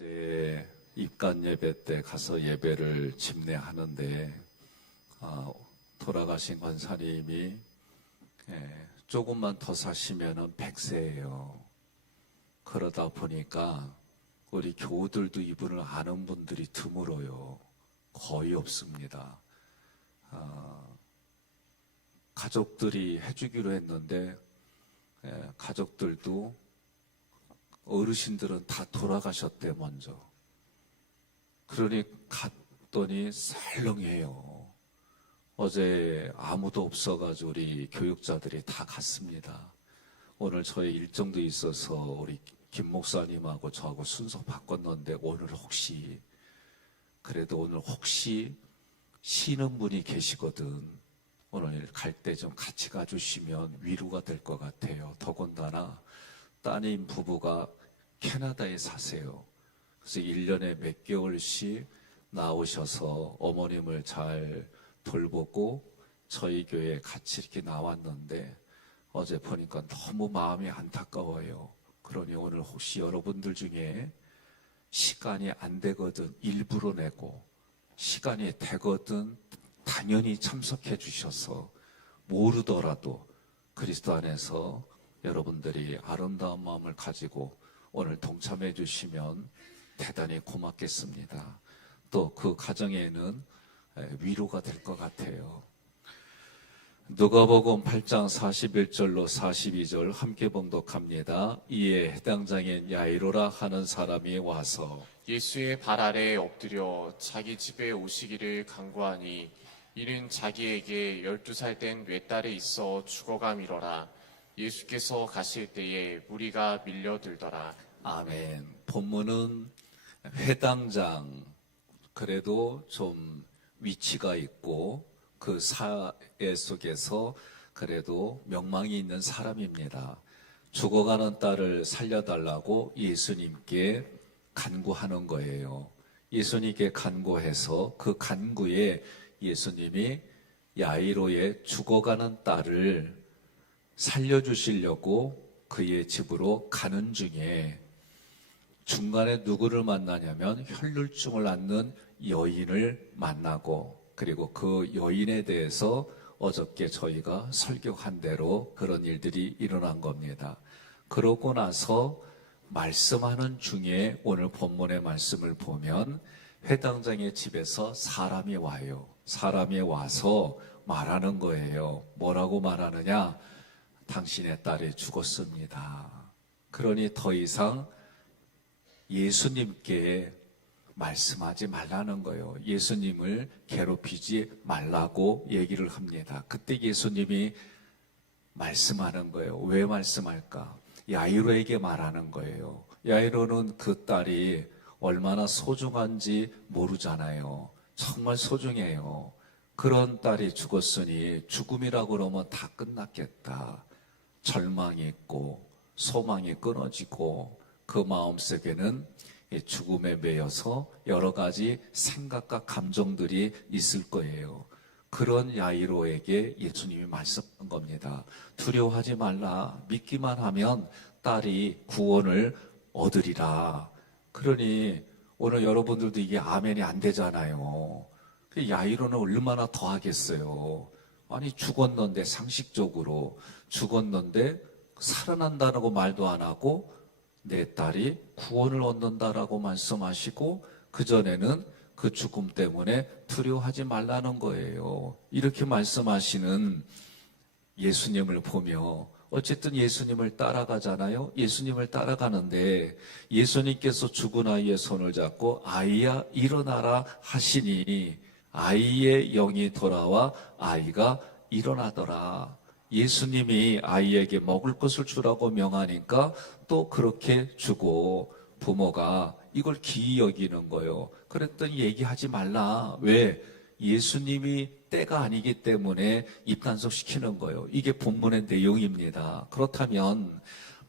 어제 입간 예배 때 가서 예배를 집례하는데 돌아가신 권사님이 조금만 더 사시면은 100세예요. 그러다 보니까 우리 교우들도 이분을 아는 분들이 드물어요. 거의 없습니다. 가족들이 해주기로 했는데 가족들도 어르신들은 다 돌아가셨대 먼저. 그러니 갔더니 살렁해요. 어제 아무도 없어가지고 우리 교육자들이 다 갔습니다. 오늘 저희 일정도 있어서 우리 김 목사님하고 저하고 순서 바꿨는데 오늘 혹시 쉬는 분이 계시거든. 오늘 갈 때 좀 같이 가주시면 위로가 될 것 같아요. 더군다나 따님 부부가 캐나다에 사세요. 그래서 1년에 몇 개월씩 나오셔서 어머님을 잘 돌보고 저희 교회에 같이 이렇게 나왔는데 어제 보니까 너무 마음이 안타까워요. 그러니 오늘 혹시 여러분들 중에 시간이 안 되거든 일부러 내고 시간이 되거든 당연히 참석해 주셔서 모르더라도 그리스도 안에서 여러분들이 아름다운 마음을 가지고 오늘 동참해 주시면 대단히 고맙겠습니다. 또 그 가정에는 위로가 될 것 같아요. 누가복음 8장 41절로 42절 함께 봉독합니다. 이에 해당 장인 야이로라 하는 사람이 와서 예수의 발 아래에 엎드려 자기 집에 오시기를 간구하니 이는 자기에게 12살 된 외딸이 있어 죽어가미러라. 예수께서 가실 때에 무리가 밀려들더라. 아멘. 본문은 회당장, 그래도 좀 위치가 있고 그 사회 속에서 그래도 명망이 있는 사람입니다. 죽어가는 딸을 살려달라고 예수님께 간구하는 거예요. 예수님께 간구해서 그 간구에 예수님이 야이로의 죽어가는 딸을 살려주시려고 그의 집으로 가는 중에 중간에 누구를 만나냐면 혈루증을 앓는 여인을 만나고 그리고 그 여인에 대해서 어저께 저희가 설교한 대로 그런 일들이 일어난 겁니다. 그러고 나서 말씀하는 중에 오늘 본문의 말씀을 보면 회당장의 집에서 사람이 와요. 사람이 와서 말하는 거예요. 뭐라고 말하느냐? 당신의 딸이 죽었습니다. 그러니 더 이상 예수님께 말씀하지 말라는 거예요. 예수님을 괴롭히지 말라고 얘기를 합니다. 그때 예수님이 말씀하는 거예요. 왜 말씀할까? 야이로에게 말하는 거예요. 야이로는 그 딸이 얼마나 소중한지 모르잖아요. 정말 소중해요. 그런 딸이 죽었으니 죽음이라고 그러면 다 끝났겠다. 절망이 있고 소망이 끊어지고 그 마음속에는 죽음에 매여서 여러 가지 생각과 감정들이 있을 거예요. 그런 야이로에게 예수님이 말씀한 겁니다. 두려워하지 말라. 믿기만 하면 딸이 구원을 얻으리라. 그러니 오늘 여러분들도 이게 아멘이 안 되잖아요. 야이로는 얼마나 더 하겠어요. 아니 죽었는데 상식적으로 죽었는데 살아난다라고 말도 안 하고 내 딸이 구원을 얻는다라고 말씀하시고 그전에는 그 죽음 때문에 두려워하지 말라는 거예요. 이렇게 말씀하시는 예수님을 보며 어쨌든 예수님을 따라가잖아요. 예수님을 따라가는데 예수님께서 죽은 아이의 손을 잡고 아이야 일어나라 하시니 아이의 영이 돌아와 아이가 일어나더라. 예수님이 아이에게 먹을 것을 주라고 명하니까 또 그렇게 주고 부모가 이걸 기이 여기는 거예요. 그랬더니 얘기하지 말라. 왜? 예수님이 때가 아니기 때문에 입단속시키는 거예요. 이게 본문의 내용입니다. 그렇다면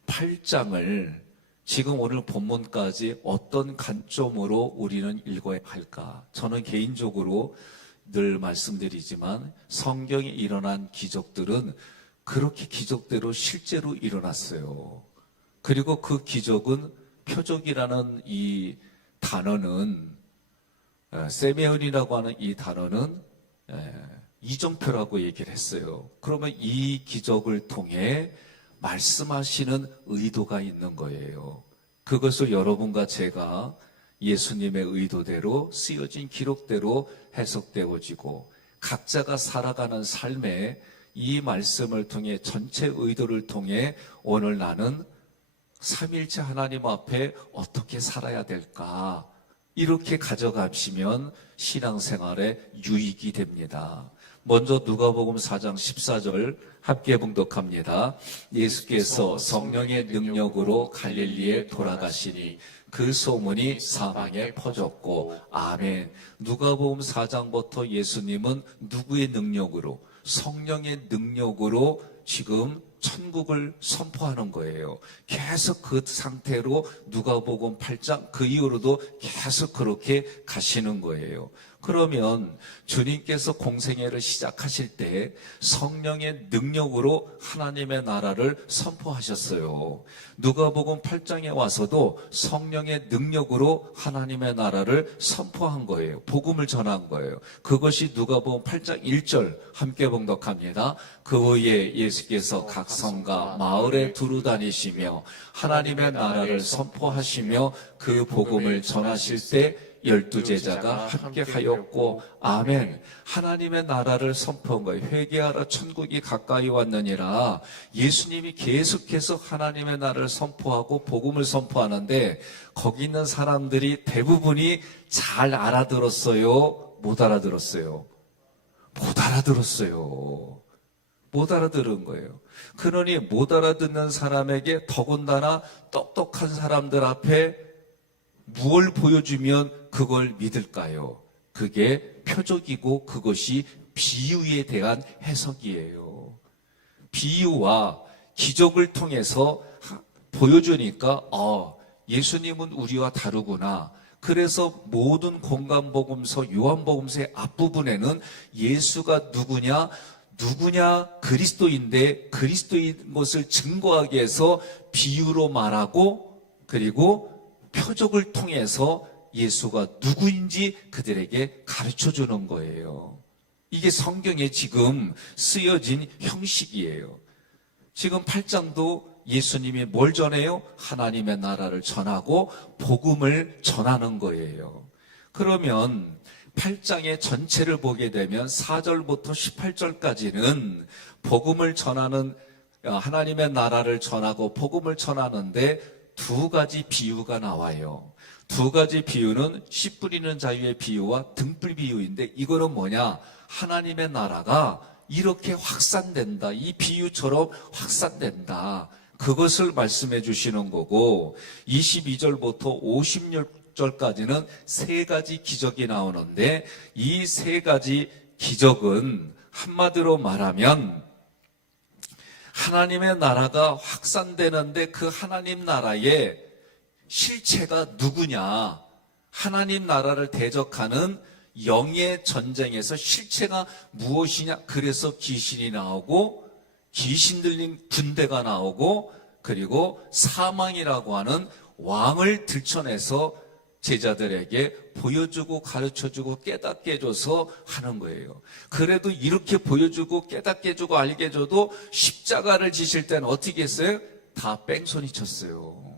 8장을 지금 오늘 본문까지 어떤 관점으로 우리는 읽어야 할까? 저는 개인적으로 늘 말씀드리지만 성경에 일어난 기적들은 그렇게 기적대로 실제로 일어났어요. 그리고 그 기적은 표적이라는 이 단어는 세메온이라고 하는 이 단어는 이정표라고 얘기를 했어요. 그러면 이 기적을 통해 말씀하시는 의도가 있는 거예요. 그것을 여러분과 제가 예수님의 의도대로 쓰여진 기록대로 해석되어지고 각자가 살아가는 삶에 이 말씀을 통해 전체 의도를 통해 오늘 나는 삼일째 하나님 앞에 어떻게 살아야 될까? 이렇게 가져가시면 신앙생활에 유익이 됩니다. 먼저 누가복음 4장 14절 함께 봉독합니다. 예수께서 성령의 능력으로 갈릴리에 돌아가시니 그 소문이 사방에 퍼졌고 아멘. 누가복음 4장부터 예수님은 누구의 능력으로? 성령의 능력으로 지금 천국을 선포하는 거예요. 계속 그 상태로 누가복음 8장 그 이후로도 계속 그렇게 가시는 거예요. 그러면 주님께서 공생애를 시작하실 때 성령의 능력으로 하나님의 나라를 선포하셨어요. 누가복음 8장에 와서도 성령의 능력으로 하나님의 나라를 선포한 거예요. 복음을 전한 거예요. 그것이 누가복음 8장 1절 함께 봉독합니다. 그 후에 예수께서 각 성과 마을에 두루 다니시며 하나님의 나라를 선포하시며 그 복음을 전하실 때 12제자가 함께 하였고 아멘. 하나님의 나라를 선포한 거예요. 회개하라 천국이 가까이 왔느니라. 예수님이 계속해서 하나님의 나라를 선포하고 복음을 선포하는데 거기 있는 사람들이 대부분이 잘 알아들었어요? 못 알아들었어요? 못 알아들었어요. 못 알아들은 거예요. 그러니 못 알아듣는 사람에게 더군다나 똑똑한 사람들 앞에 무엇을 보여주면 그걸 믿을까요? 그게 표적이고 그것이 비유에 대한 해석이에요. 비유와 기적을 통해서 보여주니까 예수님은 우리와 다르구나. 그래서 모든 공간복음서 요한복음서의 앞부분에는 예수가 누구냐 그리스도인데 그리스도인 것을 증거하기 위해서 비유로 말하고 그리고 표적을 통해서 예수가 누구인지 그들에게 가르쳐 주는 거예요. 이게 성경에 지금 쓰여진 형식이에요. 지금 8장도 예수님이 뭘 전해요? 하나님의 나라를 전하고 복음을 전하는 거예요. 그러면 8장의 전체를 보게 되면 4절부터 18절까지는 복음을 전하는 하나님의 나라를 전하고 복음을 전하는데 두 가지 비유가 나와요. 두 가지 비유는 씨 뿌리는 자유의 비유와 등불 비유인데 이거는 뭐냐? 하나님의 나라가 이렇게 확산된다. 이 비유처럼 확산된다. 그것을 말씀해 주시는 거고 22절부터 56절까지는 세 가지 기적이 나오는데 이 세 가지 기적은 한마디로 말하면 하나님의 나라가 확산되는데 그 하나님 나라의 실체가 누구냐? 하나님 나라를 대적하는 영의 전쟁에서 실체가 무엇이냐? 그래서 귀신이 나오고 귀신 들린 군대가 나오고 그리고 사망이라고 하는 왕을 들춰내서 제자들에게 보여주고 가르쳐주고 깨닫게 해줘서 하는 거예요. 그래도 이렇게 보여주고 깨닫게 해주고 알게 해줘도 십자가를 지실 때는 어떻게 했어요? 다 뺑소니 쳤어요.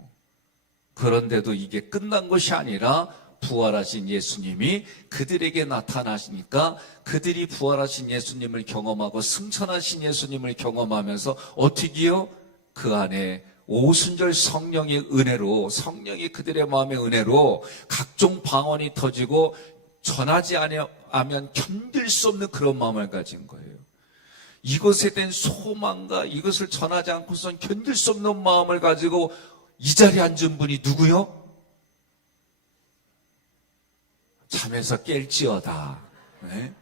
그런데도 이게 끝난 것이 아니라 부활하신 예수님이 그들에게 나타나시니까 그들이 부활하신 예수님을 경험하고 승천하신 예수님을 경험하면서 어떻게요? 그 안에 오순절 성령의 은혜로 성령이 그들의 마음의 은혜로 각종 방언이 터지고 전하지 않으면 견딜 수 없는 그런 마음을 가진 거예요. 이것에 대한 소망과 이것을 전하지 않고선 견딜 수 없는 마음을 가지고 이 자리에 앉은 분이 누구요? 잠에서 깰지어다. 네?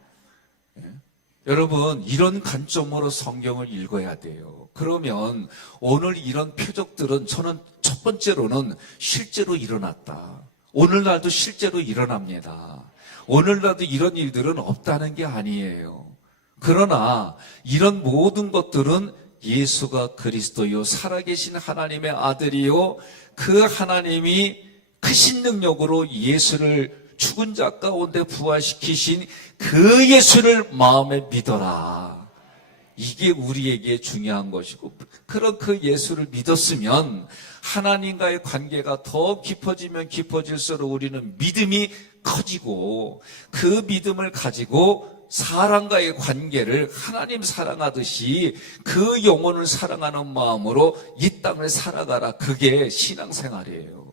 네? 여러분 이런 관점으로 성경을 읽어야 돼요. 그러면 오늘 이런 표적들은 저는 첫 번째로는 실제로 일어났다. 오늘날도 실제로 일어납니다. 오늘날도 이런 일들은 없다는 게 아니에요. 그러나 이런 모든 것들은 예수가 그리스도요 살아계신 하나님의 아들이요 그 하나님이 크신 능력으로 예수를 죽은 자 가운데 부활시키신 그 예수를 마음에 믿어라. 이게 우리에게 중요한 것이고, 그런 그 예수를 믿었으면 하나님과의 관계가 더 깊어지면 깊어질수록 우리는 믿음이 커지고, 그 믿음을 가지고 사람과의 관계를 하나님 사랑하듯이 그 영혼을 사랑하는 마음으로 이 땅을 살아가라. 그게 신앙생활이에요.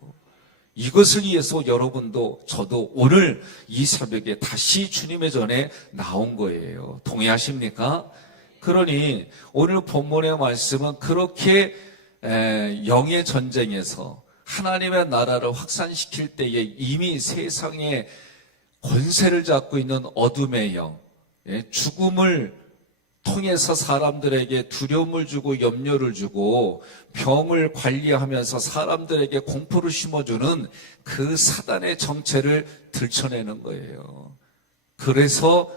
이것을 위해서 여러분도 저도 오늘 이 새벽에 다시 주님의 전에 나온 거예요. 동의하십니까? 그러니 오늘 본문의 말씀은 그렇게 영의 전쟁에서 하나님의 나라를 확산시킬 때에 이미 세상에 권세를 잡고 있는 어둠의 영, 죽음을 통해서 사람들에게 두려움을 주고 염려를 주고 병을 관리하면서 사람들에게 공포를 심어주는 그 사단의 정체를 들춰내는 거예요. 그래서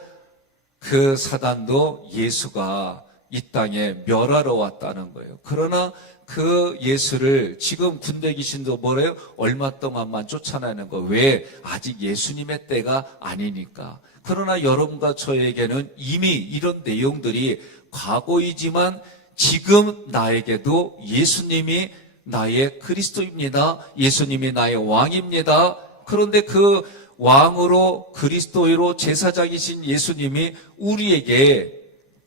그 사단도 예수가 이 땅에 멸하러 왔다는 거예요. 그러나 그 예수를 지금 군대 귀신도 뭐래요? 얼마 동안만 쫓아내는 거. 왜? 아직 예수님의 때가 아니니까. 그러나 여러분과 저에게는 이미 이런 내용들이 과거이지만 지금 나에게도 예수님이 나의 그리스도입니다. 예수님이 나의 왕입니다. 그런데 그 왕으로 그리스도로 제사장이신 예수님이 우리에게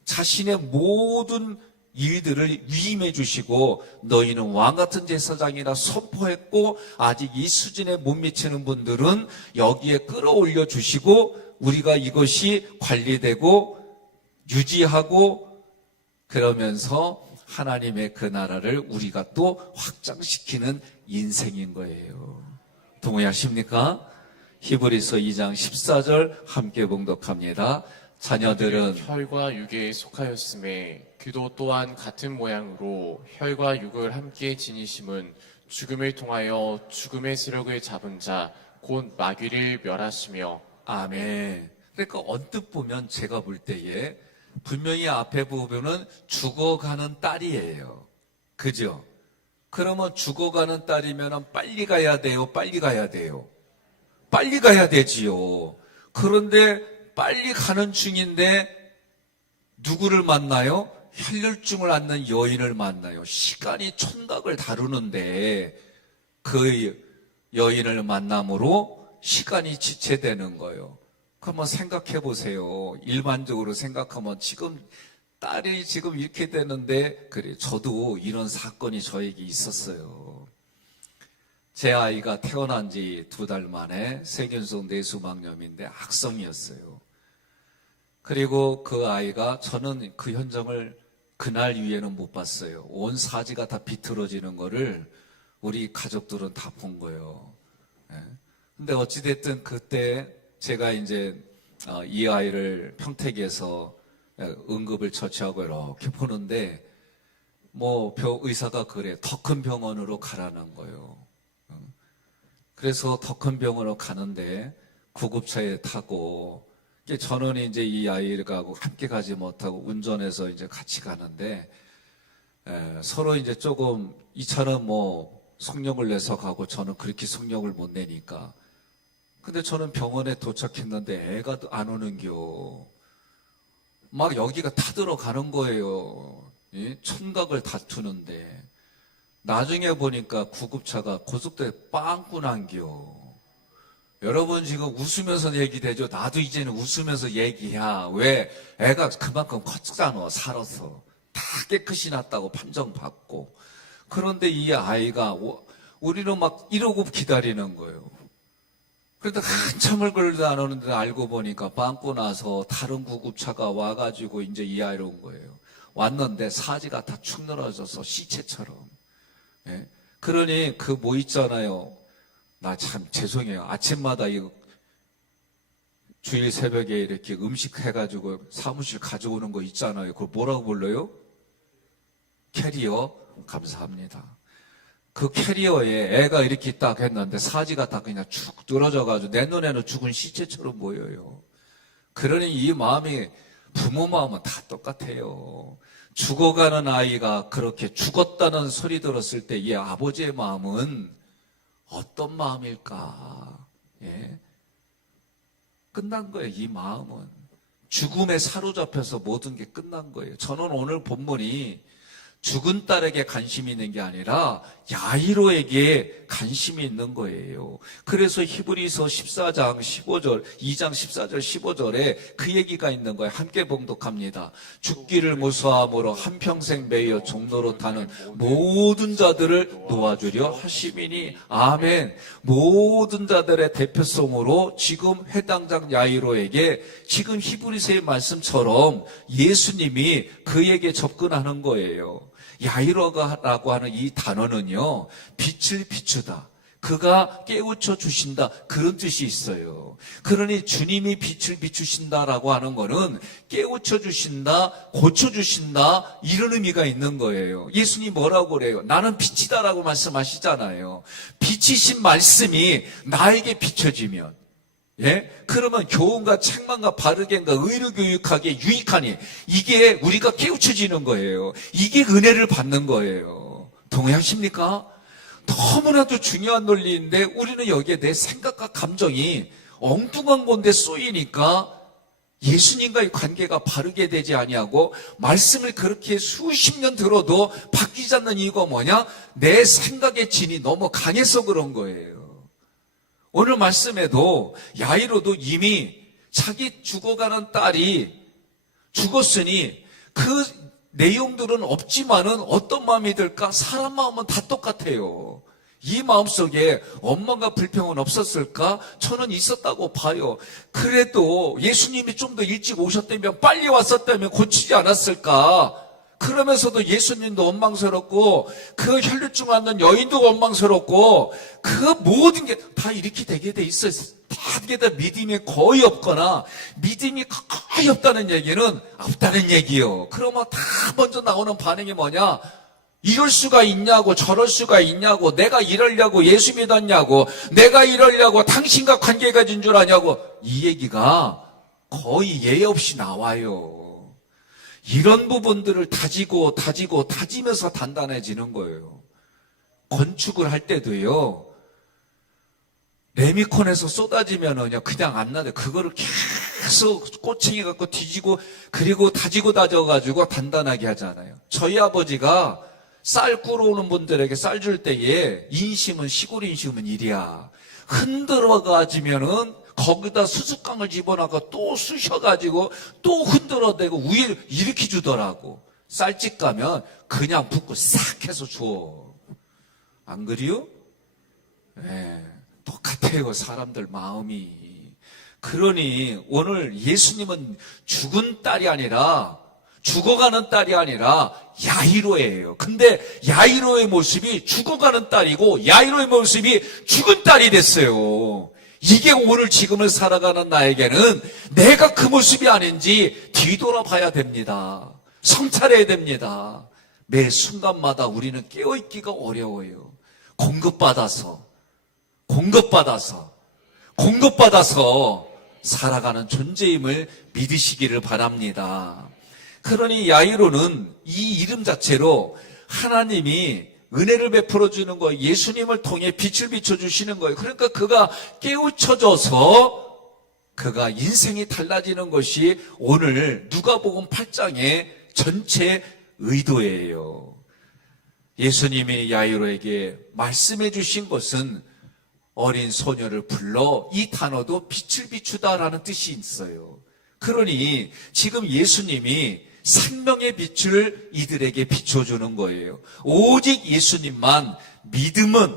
자신의 모든 일들을 위임해 주시고 너희는 왕 같은 제사장이라 선포했고 아직 이 수준에 못 미치는 분들은 여기에 끌어올려 주시고 우리가 이것이 관리되고 유지하고 그러면서 하나님의 그 나라를 우리가 또 확장시키는 인생인 거예요. 동의하십니까? 히브리서 2장 14절 함께 봉독합니다. 자녀들은 혈과 육에 속하였음에 그도 또한 같은 모양으로 혈과 육을 함께 지니심은 죽음을 통하여 죽음의 세력을 잡은 자 곧 마귀를 멸하시며 아멘. 그러니까 언뜻 보면 제가 볼 때에 분명히 앞에 보면은 죽어가는 딸이에요. 그죠? 그러면 죽어가는 딸이면 빨리 가야 돼요? 빨리 가야 돼요? 빨리 가야 되지요. 그런데 빨리 가는 중인데 누구를 만나요? 혈혈증을 앓는 여인을 만나요. 시간이 촌각을 다루는데 그 여인을 만남으로 시간이 지체되는 거예요. 그러면 생각해 보세요. 일반적으로 생각하면 지금 딸이 지금 이렇게 되는데 그래 저도 이런 사건이 저에게 있었어요. 제 아이가 태어난 지 2달 만에 세균성 뇌수막염인데 악성이었어요. 그리고 그 아이가 저는 그 현장을 그날 이후에는 못 봤어요. 온 사지가 다 비틀어지는 거를 우리 가족들은 다 본 거예요. 근데 어찌됐든 그때 제가 이제 이 아이를 평택에서 응급을 처치하고 이렇게 보는데 뭐 의사가 그래 더 큰 병원으로 가라는 거예요. 그래서 더 큰 병원으로 가는데 구급차에 타고 저는 이제 이 아이가 함께 가지 못하고 운전해서 이제 같이 가는데 서로 이제 조금 이 차는 뭐 속력을 내서 가고 저는 그렇게 속력을 못 내니까 근데 저는 병원에 도착했는데 애가 안 오는겨. 막 여기가 타들어가는 거예요. 촌각을 다투는데 나중에 보니까 구급차가 고속도로에 빵꾸 난겨. 여러분 지금 웃으면서 얘기되죠. 나도 이제는 웃으면서 얘기해. 왜? 애가 그만큼 컸잖아. 살아서. 다 깨끗이 났다고 판정받고. 그런데 이 아이가 우리는 막 이러고 기다리는 거예요. 그런데 한참을 걸도 안 오는데 알고 보니까 빵꾸 나서 다른 구급차가 와가지고 이제 이 아이로 온 거예요. 왔는데 사지가 다 축 늘어져서 시체처럼. 예? 그러니 그 뭐 있잖아요. 나 참 죄송해요. 아침마다 이 주일 새벽에 이렇게 음식 해가지고 사무실 가져오는 거 있잖아요. 그걸 뭐라고 불러요? 캐리어? 감사합니다. 그 캐리어에 애가 이렇게 딱 했는데 사지가 다 그냥 축 늘어져가지고 내 눈에는 죽은 시체처럼 보여요. 그러니 이 마음이 부모 마음은 다 똑같아요. 죽어가는 아이가 그렇게 죽었다는 소리 들었을 때 이 아버지의 마음은 어떤 마음일까? 예. 끝난 거예요. 이 마음은 죽음에 사로잡혀서 모든 게 끝난 거예요. 저는 오늘 본문이 죽은 딸에게 관심이 있는 게 아니라 야이로에게 관심이 있는 거예요. 그래서 히브리서 14장 15절, 2장 14절 15절에 그 얘기가 있는 거예요. 함께 봉독합니다. 죽기를 무서함으로 한평생 매여 종로로 타는 모든 자들을 도와주려 하심이니 아멘. 모든 자들의 대표성으로 지금 해당장 야이로에게 지금 히브리서의 말씀처럼 예수님이 그에게 접근하는 거예요. 야이로라고 하는 이 단어는요, 빛을 비추다, 그가 깨우쳐 주신다, 그런 뜻이 있어요. 그러니 주님이 빛을 비추신다라고 하는 거는 깨우쳐 주신다, 고쳐 주신다, 이런 의미가 있는 거예요. 예수님 뭐라고 그래요? 나는 빛이다라고 말씀하시잖아요. 빛이신 말씀이 나에게 비춰지면, 예? 그러면 교훈과 책망과 바르게인가 의로 교육하기에 유익하니 이게 우리가 깨우쳐지는 거예요. 이게 은혜를 받는 거예요. 동의하십니까? 너무나도 중요한 논리인데 우리는 여기에 내 생각과 감정이 엉뚱한 건데 쏘이니까 예수님과의 관계가 바르게 되지 아니하고 말씀을 그렇게 수십 년 들어도 바뀌지 않는 이유가 뭐냐? 내 생각의 진이 너무 강해서 그런 거예요. 오늘 말씀에도 야이로도 이미 자기 죽어가는 딸이 죽었으니 그 내용들은 없지만은 어떤 마음이 들까? 사람 마음은 다 똑같아요. 이 마음속에 원망과 불평은 없었을까? 저는 있었다고 봐요. 그래도 예수님이 좀 더 일찍 오셨다면, 빨리 왔었다면 고치지 않았을까? 그러면서도 예수님도 원망스럽고 그 혈류증 왔는 여인도 원망스럽고 그 모든 게 다 이렇게 되게 돼 있어요. 다 이게 다 믿음이 거의 없거나 믿음이 거의 없다는 얘기는 없다는 얘기요. 그러면 다 먼저 나오는 반응이 뭐냐? 이럴 수가 있냐고, 저럴 수가 있냐고, 내가 이러려고 예수 믿었냐고, 내가 이러려고 당신과 관계 가진 줄 아냐고, 이 얘기가 거의 예의 없이 나와요. 이런 부분들을 다지면서 단단해지는 거예요. 건축을 할 때도요, 레미콘에서 쏟아지면은요, 그냥 안 나요. 그거를 계속 꼬챙이 갖고 뒤지고, 그리고 다져가지고 단단하게 하잖아요. 저희 아버지가 쌀 꾸러오는 분들에게 쌀 줄 때에 인심은, 시골 인심은 이리야. 흔들어가지면은 거기다 수수깡을 집어넣고 또 쑤셔가지고 또 흔들어대고 위에 이렇게 주더라고. 쌀집 가면 그냥 붓고 싹 해서 줘. 안 그래요? 네, 똑같아요. 사람들 마음이. 그러니 오늘 예수님은 죽은 딸이 아니라, 죽어가는 딸이 아니라 야이로예요. 근데 야이로의 모습이 죽어가는 딸이고 야이로의 모습이 죽은 딸이 됐어요. 이게 오늘 지금을 살아가는 나에게는 내가 그 모습이 아닌지 뒤돌아봐야 됩니다. 성찰해야 됩니다. 매 순간마다 우리는 깨어있기가 어려워요. 공급받아서 살아가는 존재임을 믿으시기를 바랍니다. 그러니 야이로는 이 이름 자체로 하나님이 은혜를 베풀어 주는 거예요. 예수님을 통해 빛을 비춰주시는 거예요. 그러니까 그가 깨우쳐져서 그가 인생이 달라지는 것이 오늘 누가복음 8장의 전체 의도예요. 예수님이 야이로에게 말씀해 주신 것은 어린 소녀를 불러, 이 단어도 빛을 비추다라는 뜻이 있어요. 그러니 지금 예수님이 생명의 빛을 이들에게 비춰주는 거예요. 오직 예수님만 믿는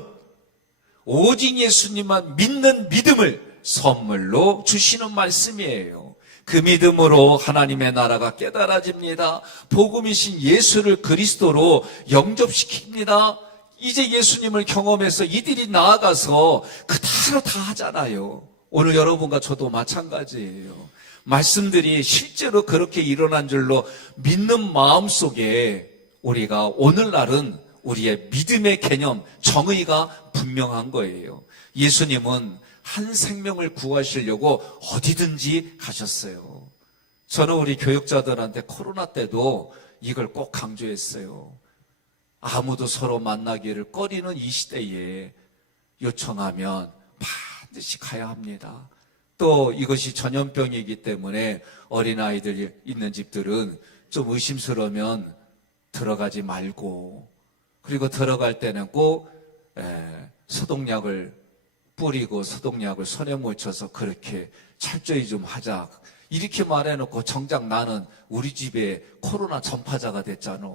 믿음을 선물로 주시는 말씀이에요. 그 믿음으로 하나님의 나라가 깨달아집니다. 복음이신 예수를 그리스도로 영접시킵니다. 이제 예수님을 경험해서 이들이 나아가서 그대로 다 하잖아요. 오늘 여러분과 저도 마찬가지예요. 말씀들이 실제로 그렇게 일어난 줄로 믿는 마음속에 우리가 오늘날은 우리의 믿음의 개념, 정의가 분명한 거예요. 예수님은 한 생명을 구하시려고 어디든지 가셨어요. 저는 우리 교육자들한테 코로나 때도 이걸 꼭 강조했어요. 아무도 서로 만나기를 꺼리는 이 시대에 요청하면 반드시 가야 합니다. 또 이것이 전염병이기 때문에 어린아이들 있는 집들은 좀 의심스러우면 들어가지 말고, 그리고 들어갈 때는 꼭 소독약을 뿌리고 소독약을 손에 묻혀서 그렇게 철저히 좀 하자. 이렇게 말해놓고 정작 나는 우리 집에 코로나 전파자가 됐잖아.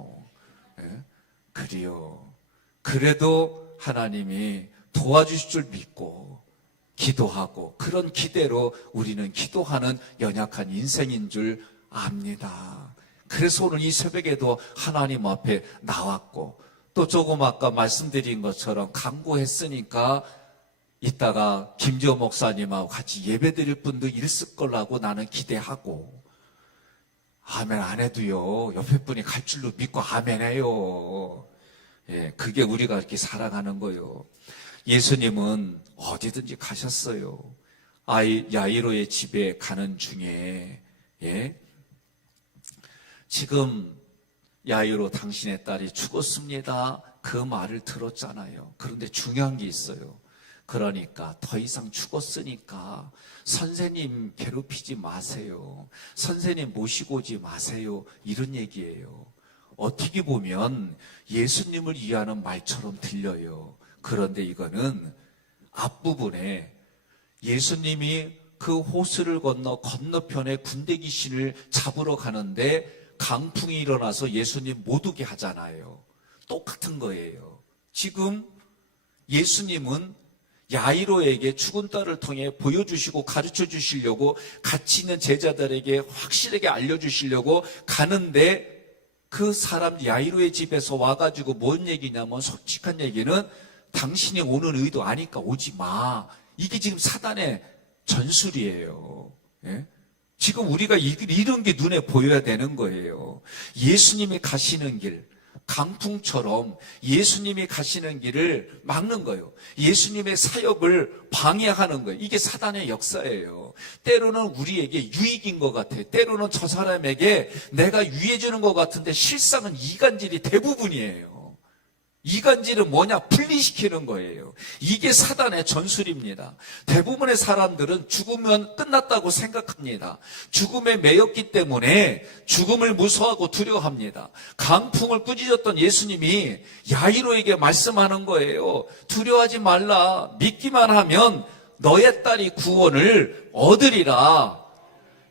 그래요. 그래도 하나님이 도와주실 줄 믿고 기도하고 그런 기대로 우리는 기도하는 연약한 인생인 줄 압니다. 그래서 오늘 이 새벽에도 하나님 앞에 나왔고, 또 조금 아까 말씀드린 것처럼 강구했으니까 이따가 김지호 목사님하고 같이 예배드릴 분도 있을 거라고 나는 기대하고, 아멘 안 해도요 옆에 분이 갈 줄로 믿고 아멘 해요. 그게 우리가 이렇게 살아가는 거요. 예수님은 어디든지 가셨어요. 야이로의 집에 가는 중에 지금 야이로 당신의 딸이 죽었습니다. 그 말을 들었잖아요. 그런데 중요한 게 있어요. 그러니까 더 이상 죽었으니까 선생님 괴롭히지 마세요. 선생님 모시고 오지 마세요. 이런 얘기예요. 어떻게 보면 예수님을 위하는 말처럼 들려요. 그런데 이거는 앞부분에 예수님이 그 호수를 건너 건너편에 군대 귀신을 잡으러 가는데 강풍이 일어나서 예수님 못 오게 하잖아요. 똑같은 거예요. 지금 예수님은 야이로에게 죽은 딸을 통해 보여주시고 가르쳐 주시려고 같이 있는 제자들에게 확실하게 알려주시려고 가는데, 그 사람 야이로의 집에서 와가지고 뭔 얘기냐면, 솔직한 얘기는 당신이 오는 의도 아니까 오지 마. 이게 지금 사단의 전술이에요. 지금 우리가 이런 게 눈에 보여야 되는 거예요. 예수님이 가시는 길, 강풍처럼 예수님이 가시는 길을 막는 거예요. 예수님의 사역을 방해하는 거예요. 이게 사단의 역사예요. 때로는 우리에게 유익인 것 같아요. 때로는 저 사람에게 내가 유해주는 것 같은데 실상은 이간질이 대부분이에요. 이간질은 뭐냐? 분리시키는 거예요. 이게 사단의 전술입니다. 대부분의 사람들은 죽으면 끝났다고 생각합니다. 죽음에 매였기 때문에 죽음을 무서워하고 두려워합니다. 강풍을 꾸짖었던 예수님이 야이로에게 말씀하는 거예요. 두려워하지 말라. 믿기만 하면 너의 딸이 구원을 얻으리라.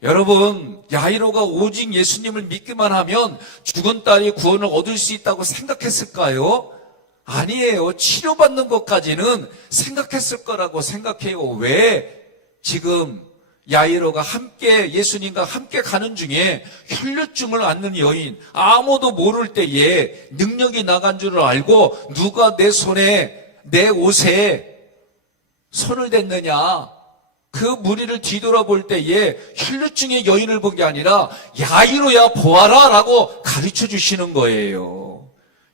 여러분, 야이로가 오직 예수님을 믿기만 하면 죽은 딸이 구원을 얻을 수 있다고 생각했을까요? 아니에요. 치료받는 것까지는 생각했을 거라고 생각해요. 왜? 지금 야이로가 함께 예수님과 함께 가는 중에 혈류증을 앓는 여인, 아무도 모를 때에 능력이 나간 줄을 알고 누가 내 손에 내 옷에 손을 댔느냐, 그 무리를 뒤돌아볼 때에 혈류증의 여인을 본 게 아니라 야이로야 보아라 라고 가르쳐 주시는 거예요.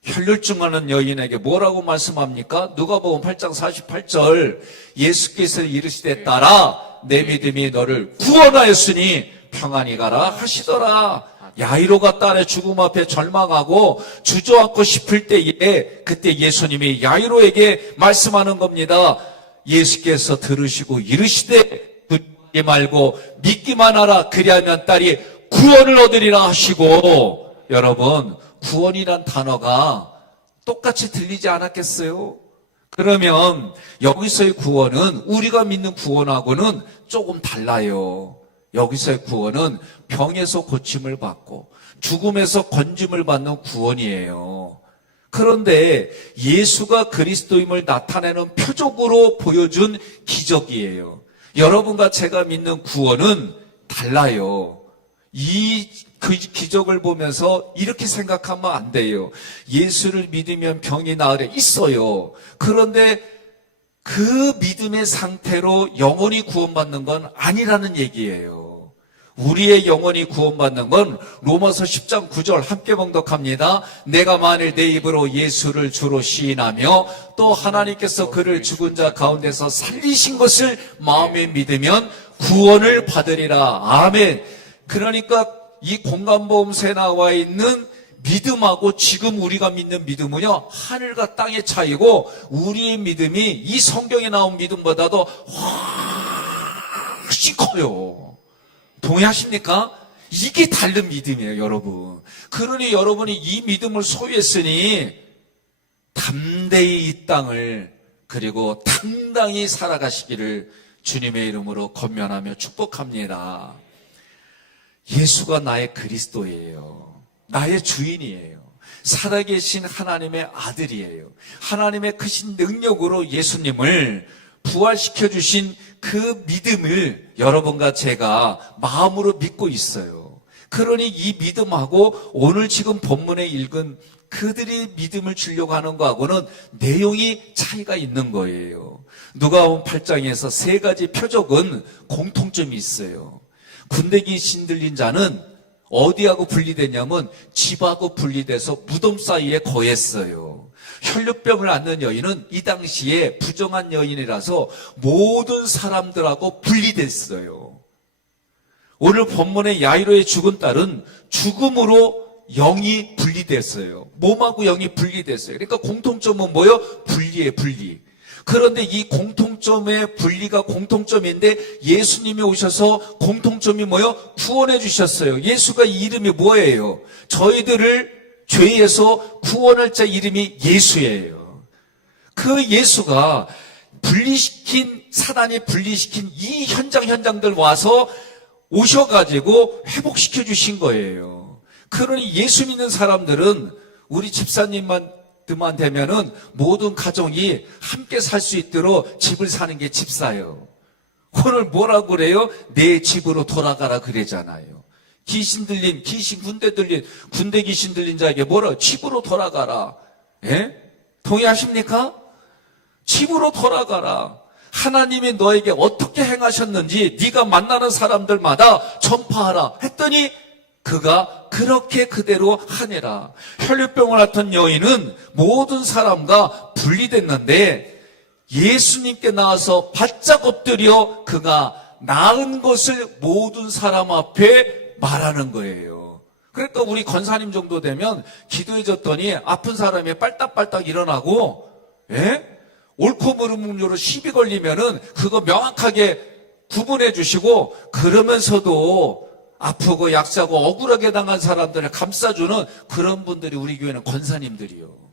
혈류증하는 여인에게 뭐라고 말씀합니까? 누가복음 8장 48절, 예수께서 이르시되 딸아 내 믿음이 너를 구원하였으니 평안히 가라 하시더라. 야이로가 딸의 죽음 앞에 절망하고 주저앉고 싶을 때에 그때 예수님이 야이로에게 말씀하는 겁니다. 예수께서 들으시고 이르시되 두려워하지 말고 믿기만 하라. 그리하면 딸이 구원을 얻으리라 하시고, 여러분, 구원이란 단어가 똑같이 들리지 않았겠어요? 그러면 여기서의 구원은 우리가 믿는 구원하고는 조금 달라요. 여기서의 구원은 병에서 고침을 받고 죽음에서 건짐을 받는 구원이에요. 그런데 예수가 그리스도임을 나타내는 표적으로 보여준 기적이에요. 여러분과 제가 믿는 구원은 달라요. 그 기적을 보면서 이렇게 생각하면 안 돼요. 예수를 믿으면 병이 나으려 있어요. 그런데 그 믿음의 상태로 영원히 구원받는 건 아니라는 얘기예요. 우리의 영원히 구원받는 건 로마서 10장 9절 함께 봉독합니다. 내가 만일 내 입으로 예수를 주로 시인하며 또 하나님께서 그를 죽은 자 가운데서 살리신 것을 마음에 믿으면 구원을 받으리라. 아멘. 그러니까 이 공간보험서에 나와 있는 믿음하고 지금 우리가 믿는 믿음은요, 하늘과 땅의 차이고, 우리의 믿음이 이 성경에 나온 믿음보다도 훨씬 커요. 동의하십니까? 이게 다른 믿음이에요, 여러분. 그러니 여러분이 이 믿음을 소유했으니 담대히 이 땅을, 그리고 당당히 살아가시기를 주님의 이름으로 권면하며 축복합니다. 예수가 나의 그리스도예요. 나의 주인이에요. 살아계신 하나님의 아들이에요. 하나님의 크신 능력으로 예수님을 부활시켜 주신 그 믿음을 여러분과 제가 마음으로 믿고 있어요. 그러니 이 믿음하고 오늘 지금 본문에 읽은 그들이 믿음을 주려고 하는 거하고는 내용이 차이가 있는 거예요. 누가복음 8장에서 세 가지 표적은 공통점이 있어요. 군대 귀신 들린 자는 어디하고 분리됐냐면 집하고 분리돼서 무덤 사이에 거했어요. 혈류병을 앓는 여인은 이 당시에 부정한 여인이라서 모든 사람들하고 분리됐어요. 오늘 본문의 야이로의 죽은 딸은 죽음으로 영이 분리됐어요. 몸하고 영이 분리됐어요. 그러니까 공통점은 뭐예요? 분리예요, 분리. 그런데 이 공통점의 분리가 공통점인데 예수님이 오셔서 공통점이 뭐예요? 구원해 주셨어요. 예수가 이 이름이 뭐예요? 저희들을 죄에서 구원할 자 이름이 예수예요. 그 예수가 사단이 분리시킨 이 현장들 와서 오셔가지고 회복시켜 주신 거예요. 그러니 예수 믿는 사람들은 우리 집사님만 되면은 모든 가정이 함께 살 수 있도록 집을 사는 게 집사예요. 오늘 뭐라고 그래요? 내 집으로 돌아가라 그러잖아요. 귀신 군대 귀신 들린 자에게 뭐라? 집으로 돌아가라. 예? 동의하십니까? 집으로 돌아가라. 하나님이 너에게 어떻게 행하셨는지 네가 만나는 사람들마다 전파하라 했더니 그가 그렇게 그대로 하니라. 혈류병을 앓던 여인은 모든 사람과 분리됐는데 예수님께 나와서 바짝 엎드려 그가 나은 것을 모든 사람 앞에 말하는 거예요. 그러니까 우리 권사님 정도 되면 기도해줬더니 아픈 사람이 빨딱빨딱 일어나고, 예? 옳고 그름 문제로 시비 걸리면은 그거 명확하게 구분해 주시고, 그러면서도 아프고 약사고 억울하게 당한 사람들을 감싸주는 그런 분들이 우리 교회는 권사님들이요.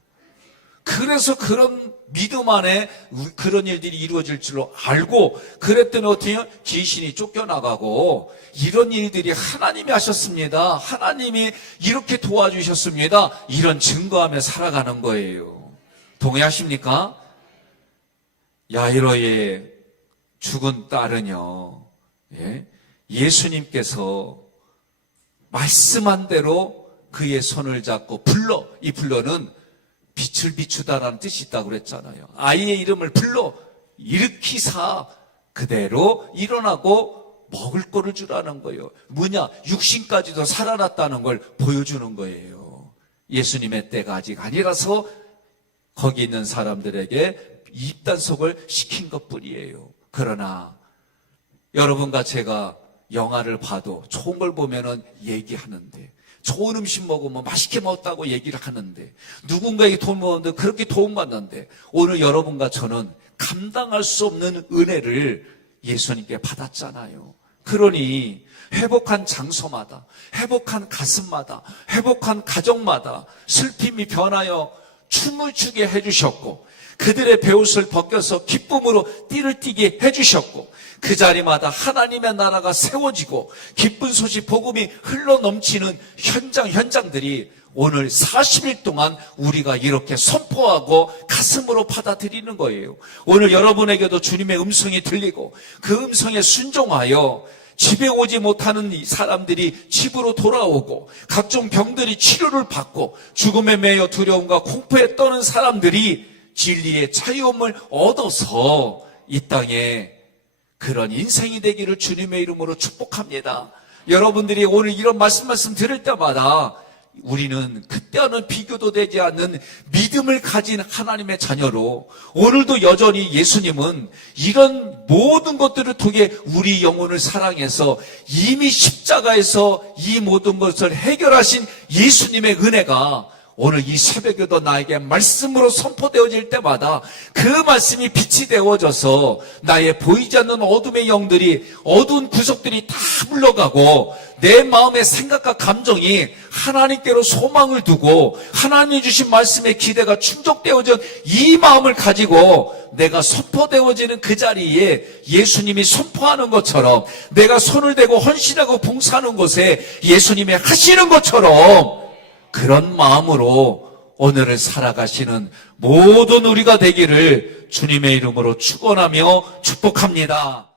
그래서 그런 믿음 안에 그런 일들이 이루어질 줄로 알고, 그랬더니 어떻게 귀신이 쫓겨나가고, 이런 일들이 하나님이 하셨습니다. 하나님이 이렇게 도와주셨습니다. 이런 증거하며 살아가는 거예요. 동의하십니까? 야이로의 죽은 딸은요, 예? 예수님께서 말씀한 대로 그의 손을 잡고 불러, 이 불러는 빛을 비추다라는 뜻이 있다고 그랬잖아요. 아이의 이름을 불러 일으키사 그대로 일어나고 먹을 거를 주라는 거예요. 뭐냐? 육신까지도 살아났다는 걸 보여주는 거예요. 예수님의 때가 아직 아니라서 거기 있는 사람들에게 입단속을 시킨 것뿐이에요. 그러나 여러분과 제가 영화를 봐도 좋은 걸 보면은 얘기하는데, 좋은 음식 먹으면 맛있게 먹었다고 얘기를 하는데, 누군가에게 돈 먹었는데 그렇게 도움받는데, 오늘 여러분과 저는 감당할 수 없는 은혜를 예수님께 받았잖아요. 그러니 회복한 장소마다, 회복한 가슴마다, 회복한 가정마다 슬픔이 변하여 춤을 추게 해주셨고, 그들의 베옷을 벗겨서 기쁨으로 띠를 띠게 해주셨고, 그 자리마다 하나님의 나라가 세워지고 기쁜 소식 복음이 흘러넘치는 현장들이 오늘 40일 동안 우리가 이렇게 선포하고 가슴으로 받아들이는 거예요. 오늘 여러분에게도 주님의 음성이 들리고 그 음성에 순종하여 집에 오지 못하는 사람들이 집으로 돌아오고, 각종 병들이 치료를 받고, 죽음에 매여 두려움과 공포에 떠는 사람들이 진리의 자유함을 얻어서 이 땅에 그런 인생이 되기를 주님의 이름으로 축복합니다. 여러분들이 오늘 이런 말씀 들을 때마다 우리는 그때와는 비교도 되지 않는 믿음을 가진 하나님의 자녀로 오늘도 여전히 예수님은 이런 모든 것들을 통해 우리 영혼을 사랑해서 이미 십자가에서 이 모든 것을 해결하신 예수님의 은혜가 오늘 이 새벽에도 나에게 말씀으로 선포되어질 때마다 그 말씀이 빛이 되어져서 나의 보이지 않는 어둠의 영들이, 어두운 구석들이 다 물러가고 내 마음의 생각과 감정이 하나님께로 소망을 두고 하나님이 주신 말씀의 기대가 충족되어진 이 마음을 가지고 내가 선포되어지는 그 자리에 예수님이 선포하는 것처럼 내가 손을 대고 헌신하고 봉사하는 곳에 예수님이 하시는 것처럼 그런 마음으로 오늘을 살아가시는 모든 우리가 되기를 주님의 이름으로 축원하며 축복합니다.